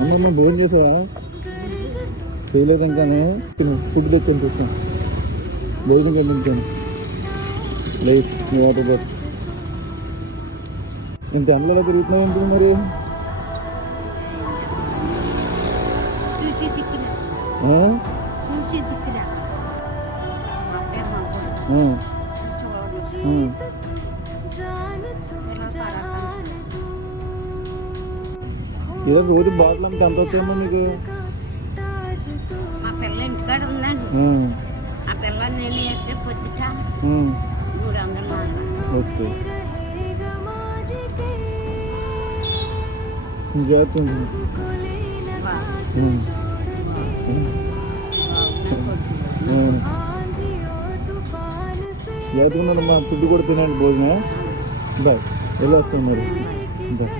అమ్మమ్మ భోజనం చేసావా? చేయలేదు ఇంకానే. ఫుడ్ తెచ్చాను చూస్తాను. భోజనం పంపించాను. లేదు వాటర్ బాత్. ఇంత ఎండలో తిరుగుతున్నావు ఎందుకు మరి? ఇలా రోజు బాటిల్ అమ్మకి ఎంత వస్తాయమ్మా మీకు? మా పిల్ల ఇంటికాడ ఉందండి. ఆ పిల్ల నేను వేస్తే పొద్దుట 300. ఓకే జాగ్రత్త. జాగ్రత్తగా ఉన్నాడమ్మా. ఫుడ్ కూడా తినండి భోజనం. బాయ్ వెళ్ళి వస్తాం మరి. బాయ్.